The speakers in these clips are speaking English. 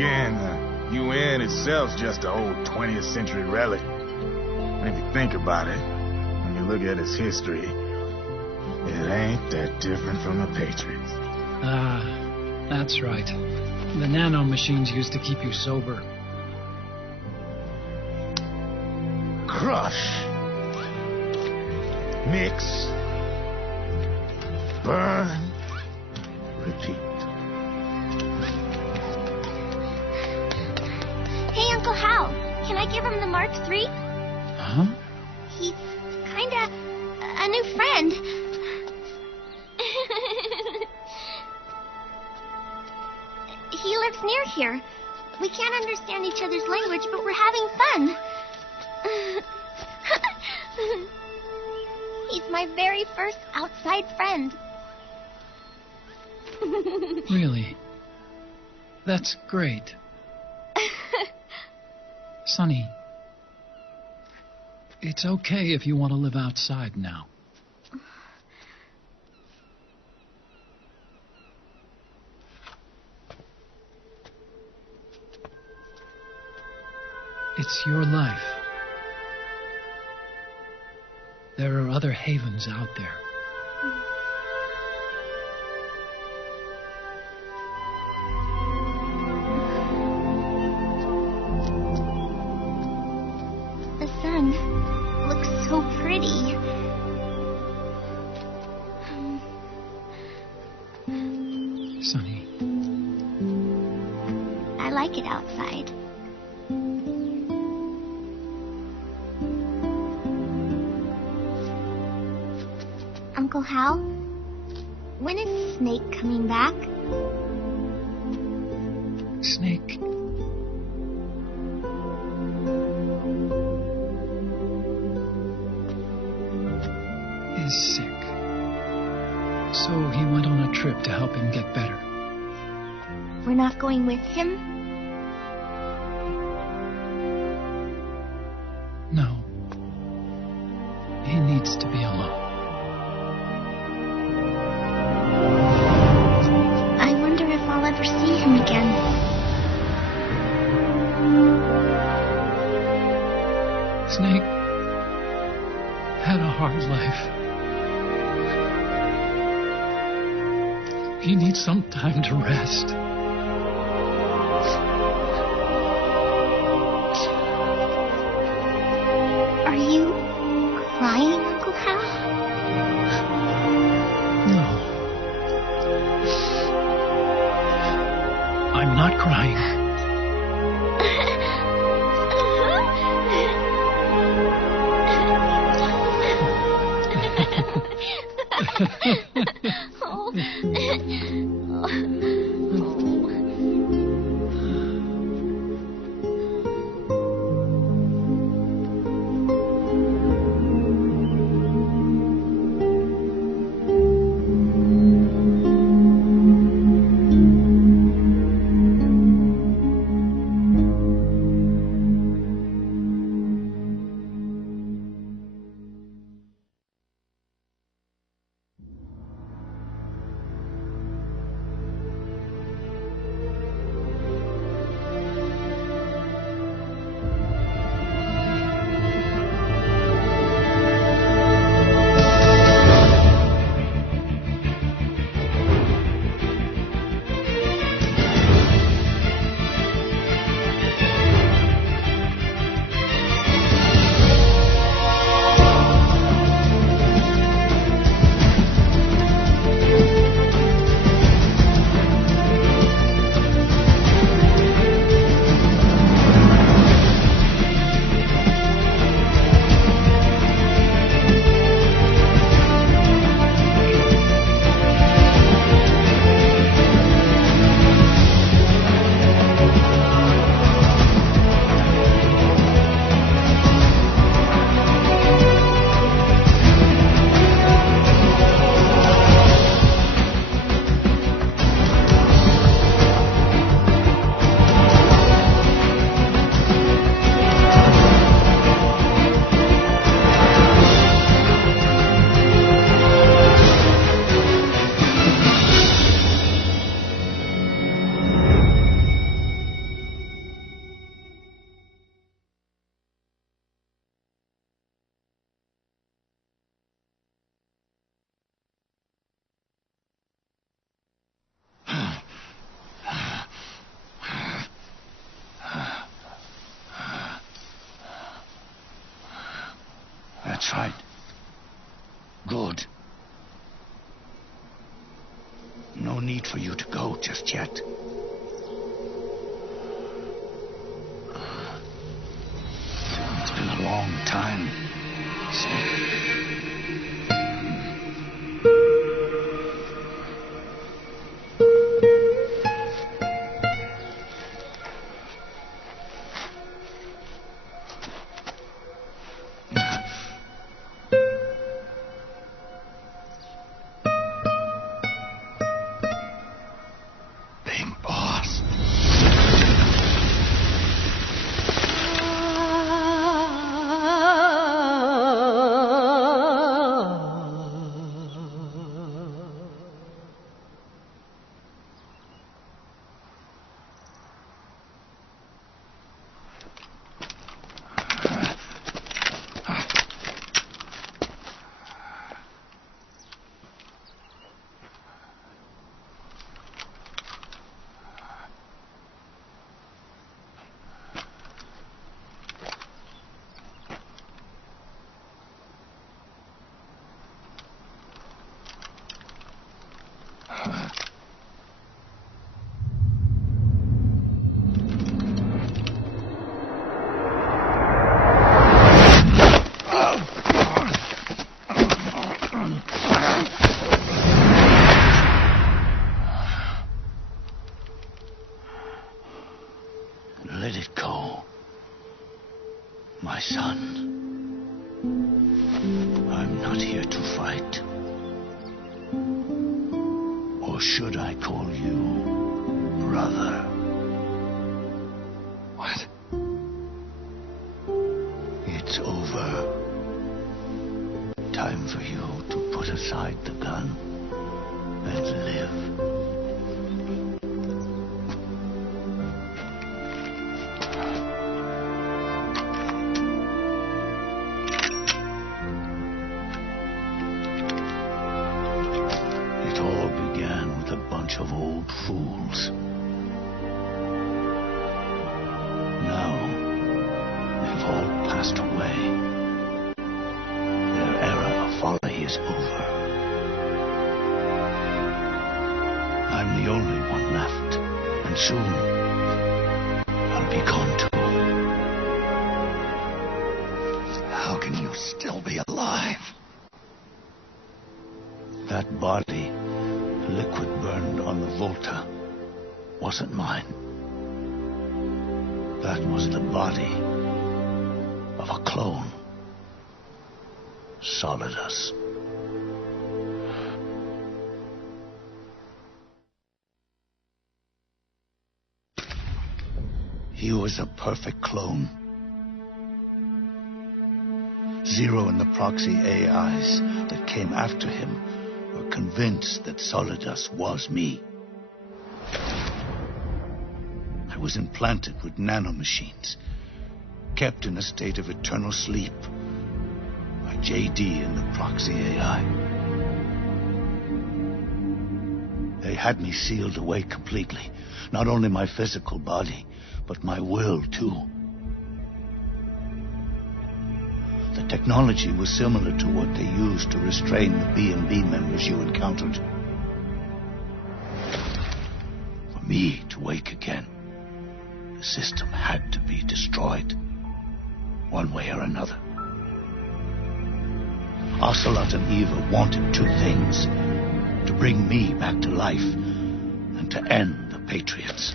Again, the UN itself's just an old 20th century relic. And if you think about it, when you look at its history, it ain't that different from the Patriots. Ah, that's right. The nanomachines used to keep you sober. Crush. Mix. Burn. Repeat. Hey, Uncle Hal, can I give him the Mark III? Huh? He's kinda a new friend. He lives near here. We can't understand each other's language, but we're having fun. He's my very first outside friend. Really? That's great. Sonny, it's okay if you want to live outside now. It's your life. There are other havens out there. The sun looks so pretty. Sonny, I like it outside. Uncle Hal, when is Snake coming back? Snake. Is sick. So he went on a trip to help him get better. We're not going with him? No. He needs to be alone. I wonder if I'll ever see him again. Snake had a hard life. He needs some time to rest. Are you crying, Uncle Hal? No. I'm not crying. Oh. outside. Good. No need for you to go just yet. It's been a long time. Let it go, my son. I'm not here to fight. Or should I call you brother? What? It's over. Time for you to put aside the gun and live. Of old fools. Now, they've all passed away. Their era of folly is over. I'm the only one left, and soon I'll be gone too. How can you still be alive? That body, liquid burned on the Volta, wasn't mine. That was the body of a clone. Solidus. He was a perfect clone. Zero and the proxy AIs that came after him were convinced that Solidus was me. I was implanted with nanomachines, kept in a state of eternal sleep by JD and the proxy AI. They had me sealed away completely, not only my physical body, but my will too. The technology was similar to what they used to restrain the B&B members you encountered. For me to wake again, the system had to be destroyed, one way or another. Ocelot and Eva wanted two things: to bring me back to life and to end the Patriots.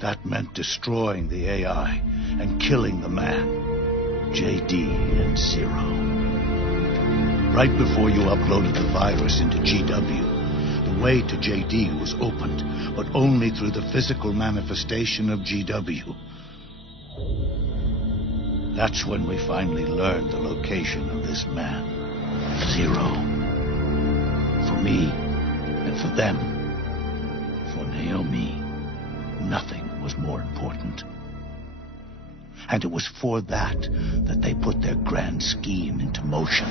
That meant destroying the AI and killing the man, JD and Zero. Right before you uploaded the virus into GW, the way to JD was opened, but only through the physical manifestation of GW. That's when we finally learned the location of this man, Zero. For me, and for them, for Naomi, nothing was more important. And it was for that they put their grand scheme into motion.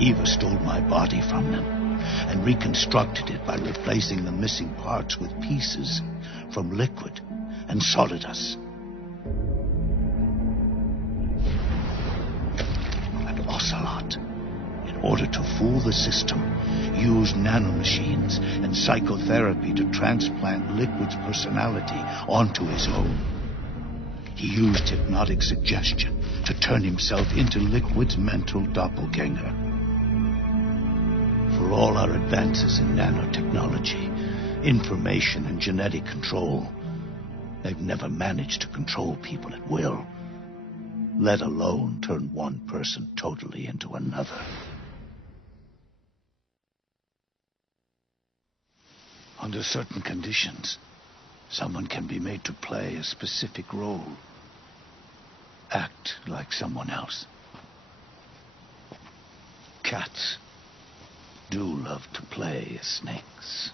Eva stole my body from them and reconstructed it by replacing the missing parts with pieces from Liquid and Solidus. Ocelot, in order to fool the system, used nanomachines and psychotherapy to transplant Liquid's personality onto his own. He used hypnotic suggestion to turn himself into Liquid's mental doppelganger. For all our advances in nanotechnology, information and genetic control, they've never managed to control people at will, let alone turn one person totally into another. Under certain conditions, someone can be made to play a specific role, act like someone else. Cats do love to play as snakes.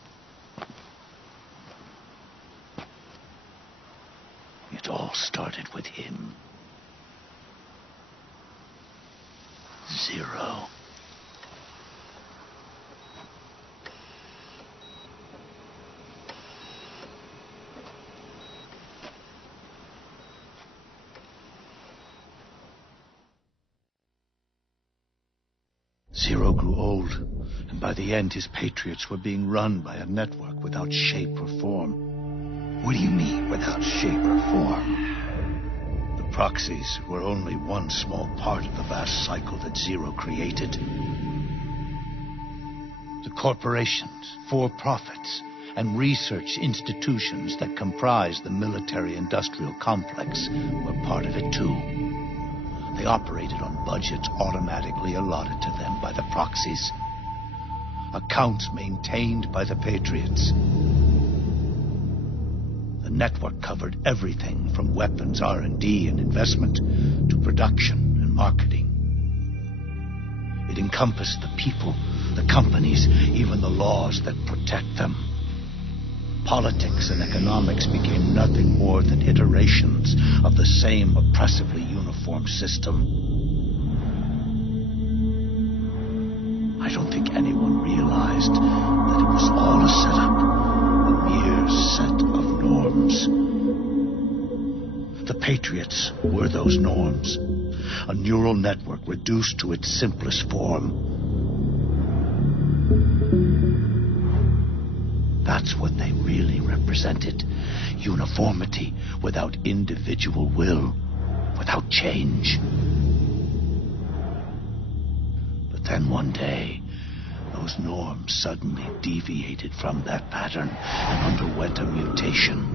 It all started with him. Zero. Zero grew old, and by the end his Patriots were being run by a network without shape or form. What do you mean, without shape or form? The proxies were only one small part of the vast cycle that Zero created. The corporations, for-profits, and research institutions that comprise the military-industrial complex were part of it too. They operated on budgets automatically allotted to them by the proxies. Accounts maintained by the Patriots. The network covered everything from weapons R&D and investment to production and marketing. It encompassed the people, the companies, even the laws that protect them. Politics and economics became nothing more than iterations of the same oppressively uniform system. I don't think anyone realized that it was all a setup, a mere set of norms. The Patriots were those norms, a neural network reduced to its simplest form. That's what they really represented. Uniformity without individual will, without change. But then one day, those norms suddenly deviated from that pattern and underwent a mutation.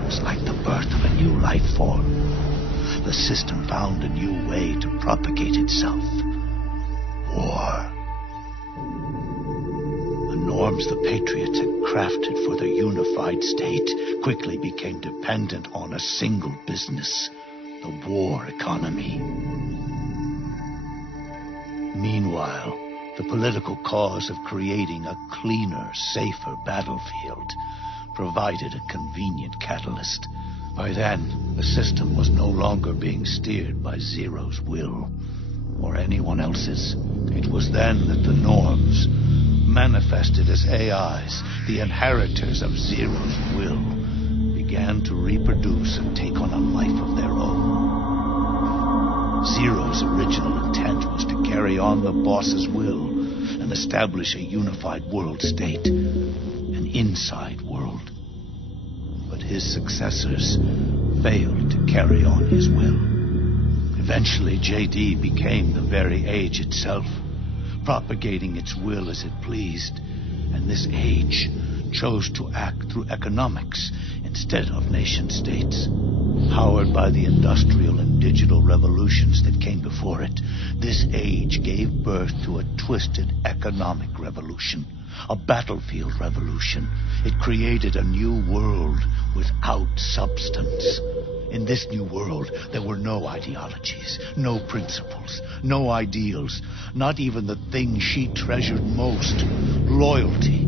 It was like the birth of a new life form. The system found a new way to propagate itself. War. The norms the Patriots had crafted for their unified state quickly became dependent on a single business, the war economy. Meanwhile, the political cause of creating a cleaner, safer battlefield provided a convenient catalyst. By then, the system was no longer being steered by Zero's will, or anyone else's. It was then that the norms, manifested as AIs, the inheritors of Zero's will, began to reproduce and take on a life of their own. Zero's original intent was to carry on the boss's will and establish a unified world state, an inside world. But his successors failed to carry on his will. Eventually, JD became the very age itself, propagating its will as it pleased, and this age chose to act through economics instead of nation-states. Powered by the industrial and digital revolutions that came before it, this age gave birth to a twisted economic revolution, a battlefield revolution. It created a new world without substance. In this new world, there were no ideologies, no principles, no ideals, not even the thing she treasured most, loyalty.